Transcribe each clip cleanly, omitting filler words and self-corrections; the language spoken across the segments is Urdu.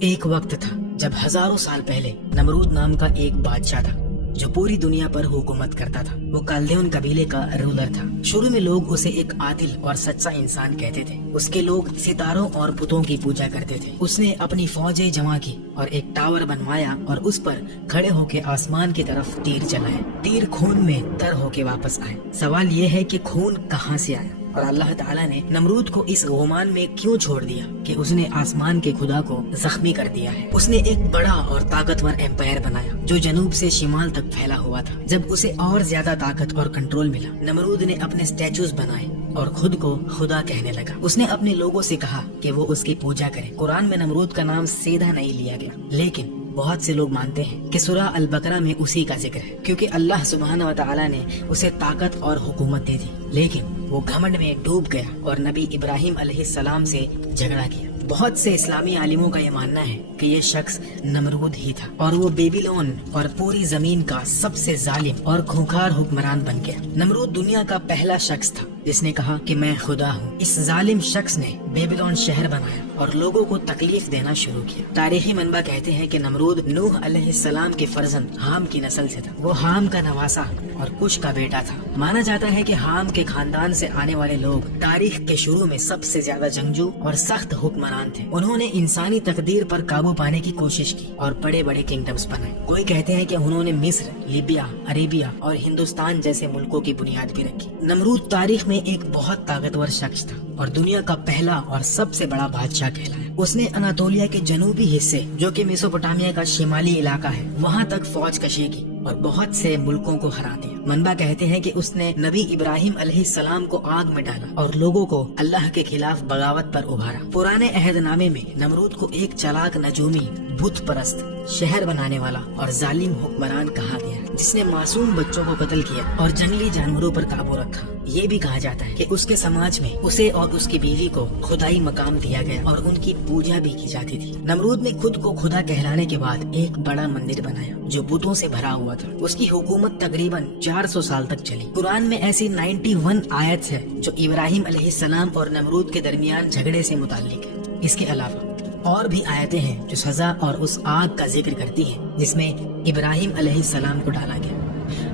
ایک وقت تھا جب ہزاروں سال پہلے نمرود نام کا ایک بادشاہ تھا جو پوری دنیا پر حکومت کرتا تھا۔ وہ کلدیون قبیلے کا رولر تھا۔ شروع میں لوگ اسے ایک عادل اور سچا انسان کہتے تھے۔ اس کے لوگ ستاروں اور بتوں کی پوجا کرتے تھے۔ اس نے اپنی فوجیں جمع کی اور ایک ٹاور بنوایا اور اس پر کھڑے ہو کے آسمان کی طرف تیر چلائے۔ تیر خون میں تر ہو کے واپس آئے۔ سوال یہ ہے کہ خون کہاں سے آیا اور اللہ تعالیٰ نے نمرود کو اس گمان میں کیوں چھوڑ دیا کہ اس نے آسمان کے خدا کو زخمی کر دیا ہے۔ اس نے ایک بڑا اور طاقتور ایمپائر بنایا جو جنوب سے شمال تک پھیلا ہوا تھا۔ جب اسے اور زیادہ طاقت اور کنٹرول ملا، نمرود نے اپنے اسٹیچوز بنائے اور خود کو خدا کہنے لگا۔ اس نے اپنے لوگوں سے کہا کہ وہ اس کی پوجا کریں۔ قرآن میں نمرود کا نام سیدھا نہیں لیا گیا، لیکن بہت سے لوگ مانتے ہیں کہ سورہ البقرہ میں اسی کا ذکر ہے، کیونکہ اللہ سبحانہ و تعالیٰ نے اسے طاقت اور حکومت دی تھی، لیکن وہ گھمنڈ میں ڈوب گیا اور نبی ابراہیم علیہ السلام سے جھگڑا کیا۔ بہت سے اسلامی عالموں کا یہ ماننا ہے کہ یہ شخص نمرود ہی تھا اور وہ بیبیلون اور پوری زمین کا سب سے ظالم اور کھونکھار حکمران بن گیا۔ نمرود دنیا کا پہلا شخص تھا جس نے کہا کہ میں خدا ہوں۔ اس ظالم شخص نے بیبیلون شہر بنایا اور لوگوں کو تکلیف دینا شروع کیا۔ تاریخی منبع کہتے ہیں کہ نمرود نوح علیہ السلام کے فرزند حام کی نسل سے تھا۔ وہ حام کا نواسا اور کش کا بیٹا تھا۔ مانا جاتا ہے کہ حام کے خاندان سے آنے والے لوگ تاریخ کے شروع میں سب سے زیادہ جنگجو اور سخت حکمران تھے۔ انہوں نے انسانی تقدیر پر قابو پانے کی کوشش کی اور بڑے بڑے کنگڈمز بنائے۔ کوئی کہتے ہیں کہ انہوں نے مصر، لیبیا، عربیہ اور ہندوستان جیسے ملکوں کی بنیاد بھی رکھی۔ نمرود تاریخ میں ایک بہت طاقتور شخص تھا اور دنیا کا پہلا اور سب سے بڑا بادشاہ کہلایا۔ اس نے اناطولیہ کے جنوبی حصے جو کہ میسوپوٹامیہ کا شمالی علاقہ ہے وہاں تک فوج کشی کی اور بہت سے ملکوں کو ہرا دیا۔ منبع کہتے ہیں کہ اس نے نبی ابراہیم علیہ السلام کو آگ میں ڈالا اور لوگوں کو اللہ کے خلاف بغاوت پر ابھارا۔ پرانے عہد نامے میں نمرود کو ایک چلاک نجومی، بت پرست، شہر بنانے والا اور ظالم حکمران کہا گیا جس نے معصوم بچوں کو قتل کیا اور جنگلی جانوروں پر قابو رکھا۔ یہ بھی کہا جاتا ہے کہ اس کے سماج میں اسے اور اس کی بیوی کو خدائی مقام دیا گیا اور ان کی پوجا بھی کی جاتی تھی۔ نمرود نے خود کو خدا کہلانے کے بعد ایک بڑا مندر بنایا جو بتوں سے بھرا ہوا تھا۔ اس کی حکومت تقریباً 400 سال تک چلی۔ قرآن میں ایسی 91 آیت ہے جو ابراہیم علیہ السلام اور نمرود کے درمیان جھگڑے سے متعلق ہے۔ اس کے علاوہ اور بھی آیتیں ہیں جو سزا اور اس آگ کا ذکر کرتی ہیں جس میں ابراہیم علیہ السلام کو ڈالا گیا،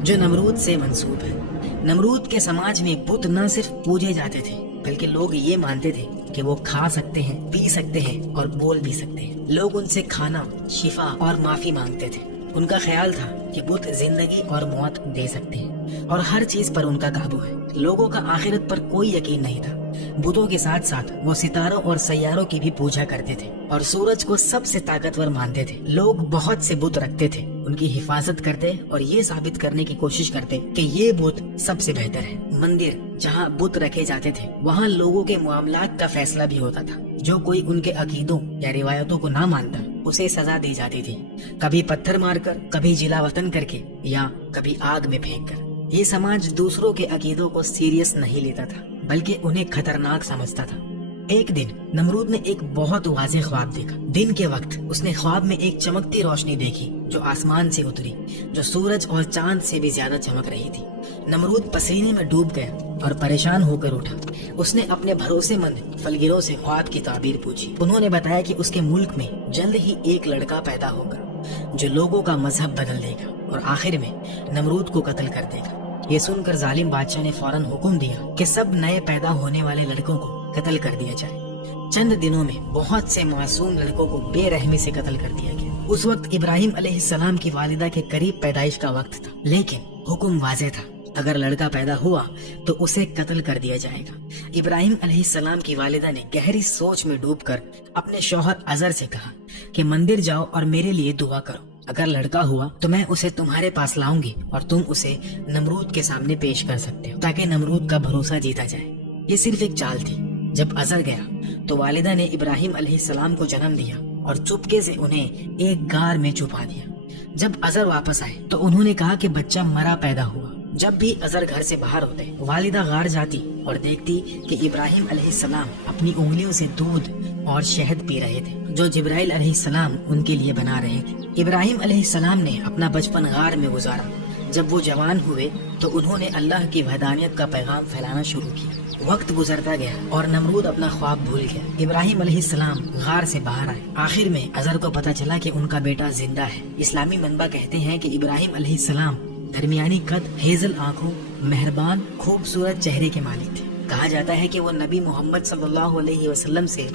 جو نمرود سے منسوب ہے۔ نمرود کے سماج میں بت نہ صرف پوجے جاتے تھے بلکہ لوگ یہ مانتے تھے کہ وہ کھا سکتے ہیں، پی سکتے ہیں اور بول بھی سکتے ہیں۔ لوگ ان سے کھانا، شفا اور معافی مانگتے تھے۔ ان کا خیال تھا کہ بت زندگی اور موت دے سکتے ہیں اور ہر چیز پر ان کا قابو ہے۔ لوگوں کا آخرت پر کوئی یقین نہیں تھا۔ بتوں کے ساتھ ساتھ وہ ستاروں اور سیاروں کی بھی پوجا کرتے تھے اور سورج کو سب سے طاقتور مانتے تھے۔ لوگ بہت سے بت رکھتے تھے، ان کی حفاظت کرتے اور یہ ثابت کرنے کی کوشش کرتے کہ یہ بت سب سے بہتر ہے۔ مندر جہاں بت رکھے جاتے تھے وہاں لوگوں کے معاملات کا فیصلہ بھی ہوتا تھا۔ جو کوئی ان کے عقیدوں یا روایتوں کو نہ مانتا اسے سزا دی جاتی تھی، کبھی پتھر مار کر، کبھی جلا وطن کر کے یا کبھی آگ میں پھینک کر۔ یہ سماج دوسروں کے عقیدوں کو سیریس نہیں لیتا تھا بلکہ انہیں خطرناک سمجھتا تھا۔ ایک دن نمرود نے ایک بہت واضح خواب دیکھا۔ دن کے وقت اس نے خواب میں ایک چمکتی روشنی دیکھی جو آسمان سے اتری، جو سورج اور چاند سے بھی زیادہ چمک رہی تھی۔ نمرود پسینے میں ڈوب گیا اور پریشان ہو کر اٹھا۔ اس نے اپنے بھروسے مند فلگروں سے خواب کی تعبیر پوچھی۔ انہوں نے بتایا کہ اس کے ملک میں جلد ہی ایک لڑکا پیدا ہوگا جو لوگوں کا مذہب بدل دے گا اور آخر میں نمرود کو قتل کر دے گا۔ یہ سن کر ظالم بادشاہ نے فوراً حکم دیا کہ سب نئے پیدا ہونے والے لڑکوں کو قتل کر دیا جائے۔ چند دنوں میں بہت سے معصوم لڑکوں کو بے رحمی سے قتل کر دیا گیا۔ اس وقت ابراہیم علیہ السلام کی والدہ کے قریب پیدائش کا وقت تھا، لیکن حکم واضح تھا، اگر لڑکا پیدا ہوا تو اسے قتل کر دیا جائے گا۔ ابراہیم علیہ السلام کی والدہ نے گہری سوچ میں ڈوب کر اپنے شوہر عزر سے کہا کہ مندر جاؤ اور میرے لیے دعا کرو۔ اگر لڑکا ہوا تو میں اسے تمہارے پاس لاؤں گی اور تم اسے نمرود کے سامنے پیش کر سکتے ہو تاکہ نمرود کا بھروسہ جیتا جائے۔ یہ صرف ایک چال تھی۔ جب عزر گیا تو والدہ نے ابراہیم علیہ السلام کو جنم دیا اور چپکے سے انہیں ایک غار میں چھپا دیا۔ جب عزر واپس آئے تو انہوں نے کہا کہ بچہ مرا پیدا ہوا۔ جب بھی عزر گھر سے باہر ہوتے والدہ غار جاتی اور دیکھتی کہ ابراہیم علیہ السلام اپنی انگلیوں سے دودھ اور شہد پی رہے تھے جو جبرائیل علیہ السلام ان کے لیے بنا رہے تھے۔ ابراہیم علیہ السلام نے اپنا بچپن غار میں گزارا۔ جب وہ جوان ہوئے تو انہوں نے اللہ کی وحدانیت کا پیغام پھیلانا شروع کیا۔ وقت گزرتا گیا اور نمرود اپنا خواب بھول گیا۔ ابراہیم علیہ السلام غار سے باہر آئے۔ آخر میں ازر کو پتہ چلا کہ ان کا بیٹا زندہ ہے۔ اسلامی منبع کہتے ہیں کہ ابراہیم علیہ السلام درمیانی قد، ہیزل آنکھوں، مہربان خوبصورت چہرے کے مالک تھے۔ کہا جاتا ہے کہ وہ نبی محمد صلی اللہ علیہ وسلم سے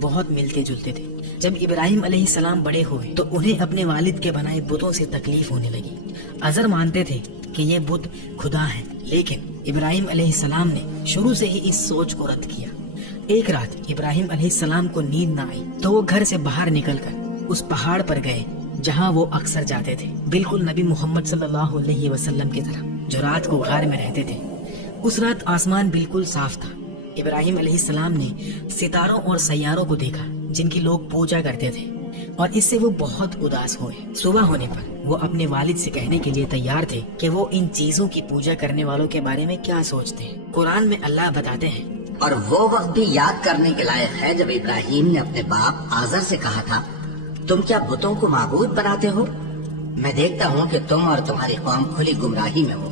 بہت ملتے جلتے تھے۔ جب ابراہیم علیہ السلام بڑے ہوئے تو انہیں اپنے والد کے بنائے بتوں سے تکلیف ہونے لگی۔ ازر مانتے تھے کہ یہ بت خدا ہیں، لیکن ابراہیم علیہ السلام نے شروع سے ہی اس سوچ کو رد کیا۔ ایک رات ابراہیم علیہ السلام کو نیند نہ آئی تو وہ گھر سے باہر نکل کر اس پہاڑ پر گئے جہاں وہ اکثر جاتے تھے، بالکل نبی محمد صلی اللہ علیہ وسلم کی طرح جو رات کو غار میں رہتے تھے۔ اس رات آسمان بالکل صاف تھا۔ ابراہیم علیہ السلام نے ستاروں اور سیاروں کو دیکھا جن کی لوگ پوجا کرتے تھے، اور اس سے وہ بہت اداس ہوئے۔ صبح ہونے پر وہ اپنے والد سے کہنے کے لیے تیار تھے کہ وہ ان چیزوں کی پوجا کرنے والوں کے بارے میں کیا سوچتے ہیں۔ قرآن میں اللہ بتاتے ہیں، اور وہ وقت بھی یاد کرنے کے لائق ہے جب ابراہیم نے اپنے باپ آزر سے کہا تھا، تم کیا بتوں کو معبود بناتے ہو؟ میں دیکھتا ہوں کہ تم اور تمہاری قوم کھلی گمراہی میں ہو۔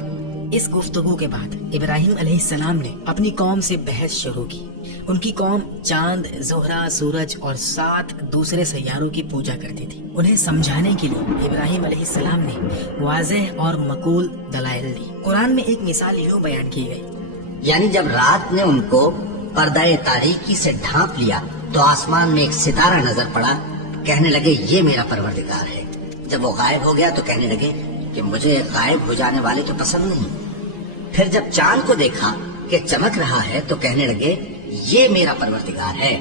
اس گفتگو کے بعد ابراہیم علیہ السلام نے اپنی قوم سے بحث شروع کی۔ ان کی قوم چاند، زہرہ، سورج اور 7 دوسرے سیاروں کی پوجا کرتی تھی۔ انہیں سمجھانے کے لیے ابراہیم علیہ السلام نے واضح اور معقول دلائل دی۔ قرآن میں ایک مثال یوں بیان کی گئی، یعنی جب رات نے ان کو پردہ تاریکی سے ڈھانپ لیا تو آسمان میں ایک ستارہ نظر پڑا، کہنے لگے یہ میرا پروردگار ہے۔ جب وہ غائب ہو گیا تو کہنے لگے کہ مجھے غائب ہو جانے والے تو پسند نہیں۔ پھر جب چاند کو دیکھا کہ چمک رہا ہے تو کہنے لگے یہ میرا پروردگار ہے۔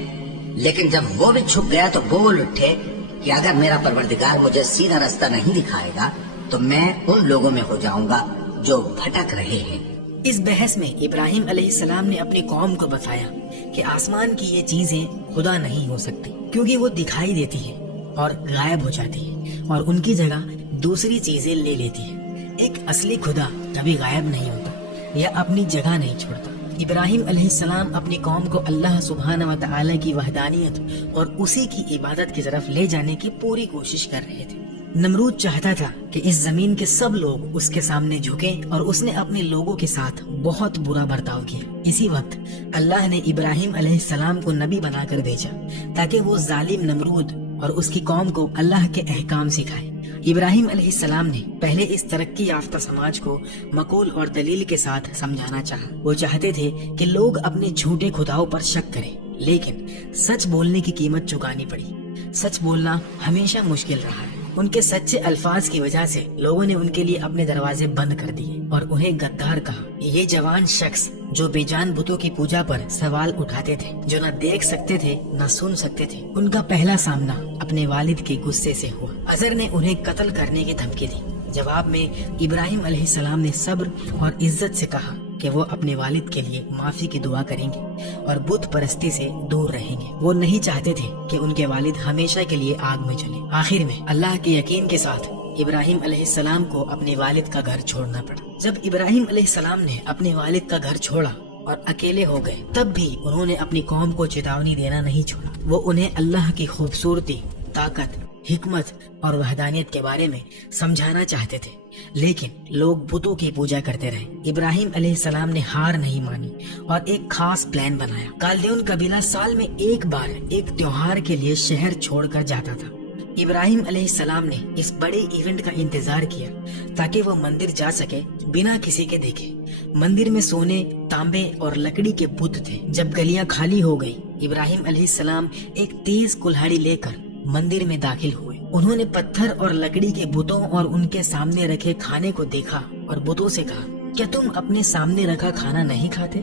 لیکن جب وہ بھی چھپ گیا تو بول اٹھے کہ اگر میرا پروردگار مجھے سیدھا راستہ نہیں دکھائے گا تو میں ان لوگوں میں ہو جاؤں گا جو بھٹک رہے ہیں۔ اس بحث میں ابراہیم علیہ السلام نے اپنی قوم کو بتایا کہ آسمان کی یہ چیزیں خدا نہیں ہو سکتی، کیونکہ وہ دکھائی دیتی ہیں اور غائب ہو جاتی ہیں اور ان کی جگہ دوسری چیزیں لے لیتی ہیں۔ ایک اصلی خدا کبھی غائب نہیں ہوتا یا اپنی جگہ نہیں چھوڑتا۔ ابراہیم علیہ السلام اپنی قوم کو اللہ سبحانہ و تعالی کی وحدانیت اور اسی کی عبادت کی طرف لے جانے کی پوری کوشش کر رہے تھے۔ نمرود چاہتا تھا کہ اس زمین کے سب لوگ اس کے سامنے جھکیں، اور اس نے اپنے لوگوں کے ساتھ بہت برا برتاؤ کیا۔ اسی وقت اللہ نے ابراہیم علیہ السلام کو نبی بنا کر بھیجا تاکہ وہ ظالم نمرود اور اس کی قوم کو اللہ کے احکام سکھائے۔ ابراہیم علیہ السلام نے پہلے اس ترقی یافتہ سماج کو معقول اور دلیل کے ساتھ سمجھانا چاہا۔ وہ چاہتے تھے کہ لوگ اپنے جھوٹے خداؤں پر شک کریں، لیکن سچ بولنے کی قیمت چکانی پڑی۔ سچ بولنا ہمیشہ مشکل رہا ہے۔ ان کے سچے الفاظ کی وجہ سے لوگوں نے ان کے لیے اپنے دروازے بند کر دیے اور انہیں غدار کہا۔ یہ جوان شخص جو بے جان بتوں کی پوجا پر سوال اٹھاتے تھے، جو نہ دیکھ سکتے تھے نہ سن سکتے تھے، ان کا پہلا سامنا اپنے والد کے غصے سے ہوا۔ ازر نے انہیں قتل کرنے کی دھمکی دی۔ جواب میں ابراہیم علیہ السلام نے صبر اور عزت سے کہا کہ وہ اپنے والد کے لیے معافی کی دعا کریں گے اور بت پرستی سے دور رہیں گے۔ وہ نہیں چاہتے تھے کہ ان کے والد ہمیشہ کے لیے آگ میں جلیں۔ آخر میں اللہ کے یقین کے ساتھ ابراہیم علیہ السلام کو اپنے والد کا گھر چھوڑنا پڑا۔ جب ابراہیم علیہ السلام نے اپنے والد کا گھر چھوڑا اور اکیلے ہو گئے، تب بھی انہوں نے اپنی قوم کو چیتاونی دینا نہیں چھوڑا۔ وہ انہیں اللہ کی خوبصورتی، طاقت، حکمت اور وحدانیت کے بارے میں سمجھانا چاہتے تھے، لیکن لوگ بتوں کی پوجا کرتے رہے۔ ابراہیم علیہ السلام نے ہار نہیں مانی اور ایک خاص پلان بنایا۔ کالدیون قبیلہ سال میں ایک بار ایک تہوار کے لیے شہر چھوڑ کر جاتا تھا۔ ابراہیم علیہ السلام نے اس بڑے ایونٹ کا انتظار کیا تاکہ وہ مندر جا سکے بنا کسی کے دیکھے۔ مندر میں سونے، تانبے اور لکڑی کے بت تھے۔ جب گلیاں خالی ہو گئی، ابراہیم علیہ السلام ایک تیز کلہاڑی لے کر مندر میں داخل ہوئے۔ انہوں نے پتھر اور لکڑی کے بتوں اور ان کے سامنے رکھے کھانے کو دیکھا اور بتوں سے کہا، کیا تم اپنے سامنے رکھا کھانا نہیں کھاتے؟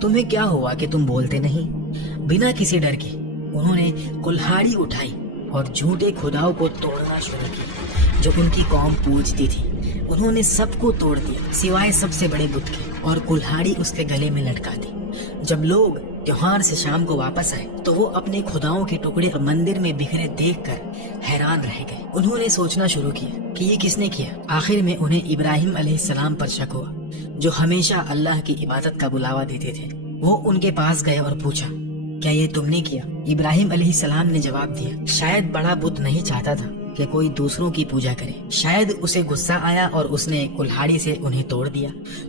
تمہیں کیا ہوا کہ تم بولتے نہیں؟ بنا کسی ڈر کے انہوں نے کلہاڑی اٹھائی اور جھوٹے خداؤں کو توڑنا شروع کیا جو ان کی قوم پوجتی تھی۔ انہوں نے سب کو توڑ دیا سوائے سب سے بڑے بت کے، اور کلہاڑی اس کے گلے میں لٹکا دی۔ جب لوگ تہوار سے شام کو واپس آئے تو وہ اپنے خداؤں کے ٹکڑے مندر میں بکھرے دیکھ کر حیران رہ گئے۔ انہوں نے سوچنا شروع کیا کہ یہ کس نے کیا۔ آخر میں انہیں ابراہیم علیہ السلام پر شک ہوا جو ہمیشہ اللہ کی عبادت کا بلاوا دیتے تھے۔ وہ ان کے پاس گئے اور پوچھا، کیا یہ تم نے کیا؟ ابراہیم علیہ السلام نے جواب دیا، شاید بڑا بت نہیں چاہتا تھا کہ کوئی دوسروں کی پوجا کرے، شاید اسے غصہ آیا اور اس نے کلہاڑی سے انہیں توڑ دیا۔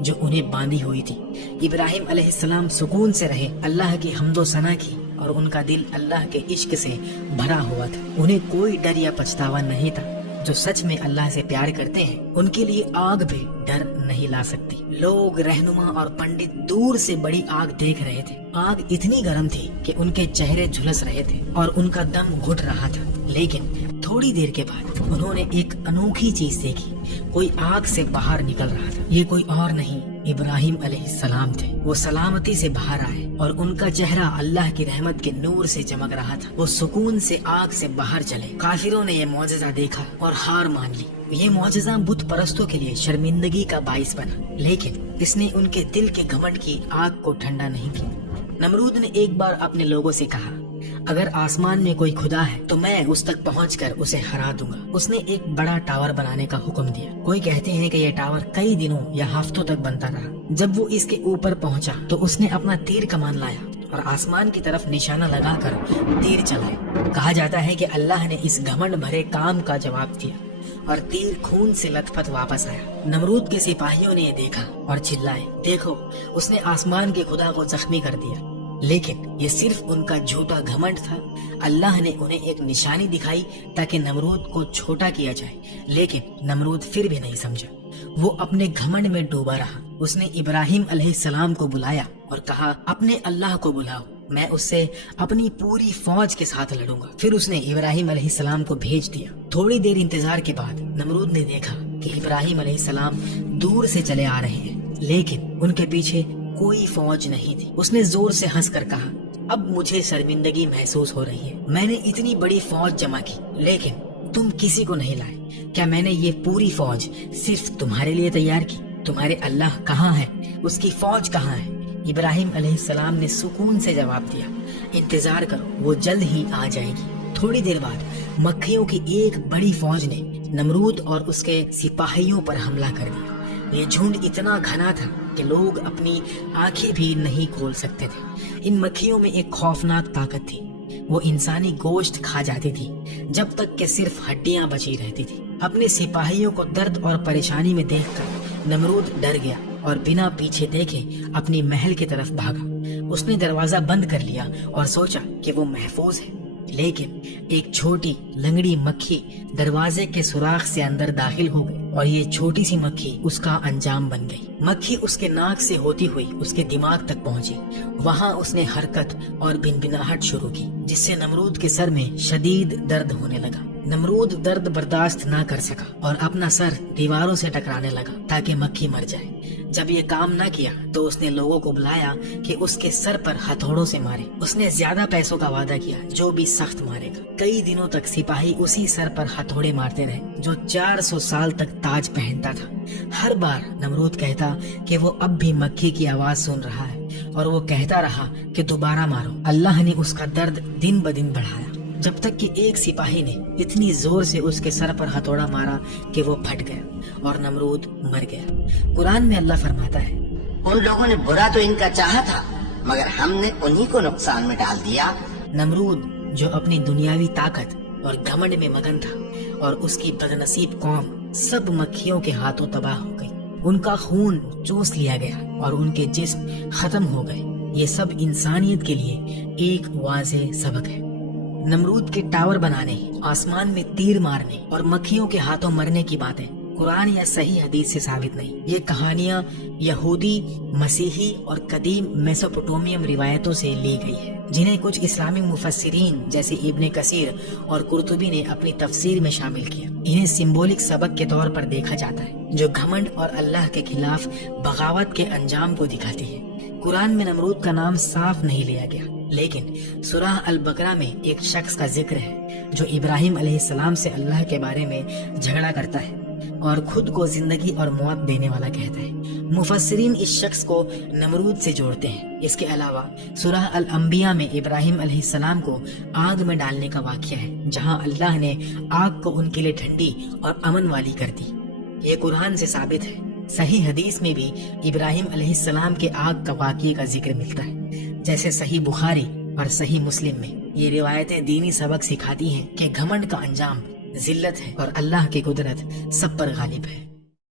جو انہیں باندھی ہوئی تھی۔ ابراہیم علیہ السلام سکون سے رہے، اللہ کی حمد و ثنا کی اور ان کا دل اللہ کے عشق سے بھرا ہوا تھا۔ انہیں کوئی ڈر یا پچھتاوا نہیں تھا۔ جو سچ میں اللہ سے پیار کرتے ہیں ان کے لیے آگ بھی ڈر نہیں لا سکتی۔ لوگ، رہنما اور پنڈت دور سے بڑی آگ دیکھ رہے تھے۔ آگ اتنی گرم تھی کہ ان کے چہرے جھلس رہے تھے اور ان کا دم گھٹ رہا تھا، لیکن تھوڑی دیر کے بعد انہوں نے ایک انوکھی چیز دیکھی۔ کوئی آگ سے باہر نکل رہا تھا۔ یہ کوئی اور نہیں، ابراہیم علیہ السلام تھے۔ وہ سلامتی سے باہر آئے اور ان کا چہرہ اللہ کی رحمت کے نور سے چمک رہا تھا۔ وہ سکون سے آگ سے باہر چلے۔ کافروں نے یہ معجزہ دیکھا اور ہار مان لی۔ یہ معجزہ بت پرستوں کے لیے شرمندگی کا باعث بنا، لیکن اس نے ان کے دل کے گھمنڈ کی آگ کو ٹھنڈا نہیں کیا۔ نمرود نے ایک بار اپنے لوگوں سے کہا، اگر آسمان میں کوئی خدا ہے تو میں اس تک پہنچ کر اسے ہرا دوں گا۔ اس نے ایک بڑا ٹاور بنانے کا حکم دیا۔ کوئی کہتے ہیں کہ یہ ٹاور کئی دنوں یا ہفتوں تک بنتا رہا۔ جب وہ اس کے اوپر پہنچا تو اس نے اپنا تیر کمان لایا اور آسمان کی طرف نشانہ لگا کر تیر چلائے۔ کہا جاتا ہے کہ اللہ نے اس گھمنڈ بھرے کام کا جواب دیا اور تیر خون سے لت پت واپس آیا۔ نمرود کے سپاہیوں نے یہ دیکھا اور چلائے، دیکھو اس نے آسمان کے خدا کو زخمی کر دیا۔ لیکن یہ صرف ان کا جھوٹا گھمنڈ تھا۔ اللہ نے انہیں ایک نشانی دکھائی تاکہ نمرود کو چھوٹا کیا جائے، لیکن نمرود پھر بھی نہیں سمجھا۔ وہ اپنے گھمنڈ میں ڈوبا رہا۔ اس نے ابراہیم علیہ السلام کو بلایا اور کہا، اپنے اللہ کو بلاؤ، میں اس سے اپنی پوری فوج کے ساتھ لڑوں گا۔ پھر اس نے ابراہیم علیہ السلام کو بھیج دیا۔ تھوڑی دیر انتظار کے بعد نمرود نے دیکھا کہ ابراہیم علیہ السلام دور سے چلے آ رہے ہیں، لیکن ان کے پیچھے کوئی فوج نہیں تھی۔ اس نے زور سے ہنس کر کہا، اب مجھے شرمندگی محسوس ہو رہی ہے۔ میں نے اتنی بڑی فوج جمع کی لیکن تم کسی کو نہیں لائے۔ کیا میں نے یہ پوری فوج صرف تمہارے لیے تیار کی؟ تمہارے اللہ کہاں ہے؟ اس کی فوج کہاں ہے؟ ابراہیم علیہ السلام نے سکون سے جواب دیا، انتظار کرو، وہ جلد ہی آ جائے گی۔ تھوڑی دیر بعد مکھیوں کی ایک بڑی فوج نے نمرود اور اس کے سپاہیوں پر حملہ کر دیا۔ یہ جھنڈ اتنا گھنا تھا کہ لوگ اپنی آنکھیں بھی نہیں کھول سکتے تھے۔ ان مکھیوں میں ایک خوفناک طاقت تھی، وہ انسانی گوشت کھا جاتی تھی جب تک کہ صرف ہڈیاں بچی رہتی تھی۔ اپنے سپاہیوں کو درد اور پریشانی میں دیکھ کر نمرود ڈر گیا اور بنا پیچھے دیکھے اپنی محل کی طرف بھاگا۔ اس نے دروازہ بند کر لیا اور سوچا کہ وہ محفوظ ہے، لیکن ایک چھوٹی لنگڑی مکھی دروازے کے سوراخ سے اندر داخل ہو گئی اور یہ چھوٹی سی مکھی اس کا انجام بن گئی۔ مکھی اس کے ناک سے ہوتی ہوئی اس کے دماغ تک پہنچی۔ وہاں اس نے حرکت اور بنبناہٹ شروع کی، جس سے نمرود کے سر میں شدید درد ہونے لگا۔ نمرود درد برداشت نہ کر سکا اور اپنا سر دیواروں سے ٹکرانے لگا تاکہ مکھی مر جائے۔ جب یہ کام نہ کیا تو اس نے لوگوں کو بلایا کہ اس کے سر پر ہتھوڑوں سے مارے۔ اس نے زیادہ پیسوں کا وعدہ کیا، جو بھی سخت مارے گا۔ کئی دنوں تک سپاہی اسی سر پر ہتھوڑے مارتے رہے جو 400 سال تک تاج پہنتا تھا۔ ہر بار نمرود کہتا کہ وہ اب بھی مکھی کی آواز سن رہا ہے اور وہ کہتا رہا کہ دوبارہ مارو۔ اللہ نے اس کا درد دن بدن بڑھایا، جب تک کہ ایک سپاہی نے اتنی زور سے اس کے سر پر ہتھوڑا مارا کہ وہ پھٹ گیا اور نمرود مر گیا۔ قرآن میں اللہ فرماتا ہے، ان لوگوں نے برا تو ان کا چاہا تھا مگر ہم نے انہی کو نقصان میں ڈال دیا۔ نمرود جو اپنی دنیاوی طاقت اور گھمنڈ میں مگن تھا اور اس کی بدنصیب قوم سب مکھیوں کے ہاتھوں تباہ ہو گئی۔ ان کا خون چوس لیا گیا اور ان کے جسم ختم ہو گئے۔ یہ سب انسانیت کے لیے ایک واضح سبق ہے۔ نمرود کے ٹاور بنانے، آسمان میں تیر مارنے اور مکھیوں کے ہاتھوں مرنے کی باتیں قرآن یا صحیح حدیث سے ثابت نہیں۔ یہ کہانیاں یہودی، مسیحی اور قدیم میسوپوٹومیم روایتوں سے لی گئی ہے، جنہیں کچھ اسلامی مفسرین جیسے ابن کثیر اور قرطبی نے اپنی تفسیر میں شامل کیا۔ انہیں سمبولک سبق کے طور پر دیکھا جاتا ہے جو گھمنڈ اور اللہ کے خلاف بغاوت کے انجام کو دکھاتی ہے۔ قرآن میں نمرود کا نام صاف نہیں لیا گیا، لیکن سورہ البقرہ میں ایک شخص کا ذکر ہے جو ابراہیم علیہ السلام سے اللہ کے بارے میں جھگڑا کرتا ہے اور خود کو زندگی اور موت دینے والا کہتا ہے۔ مفسرین اس شخص کو نمرود سے جوڑتے ہیں۔ اس کے علاوہ سورہ الانبیاء میں ابراہیم علیہ السلام کو آگ میں ڈالنے کا واقعہ ہے، جہاں اللہ نے آگ کو ان کے لیے ٹھنڈی اور امن والی کر دی۔ یہ قرآن سے ثابت ہے۔ صحیح حدیث میں بھی ابراہیم علیہ السلام کے آگ کا واقعے کا ذکر ملتا ہے، جیسے صحیح بخاری اور صحیح مسلم میں۔ یہ روایتیں دینی سبق سکھاتی ہیں کہ گھمنڈ کا انجام ذلت ہے اور اللہ کی قدرت سب پر غالب ہے۔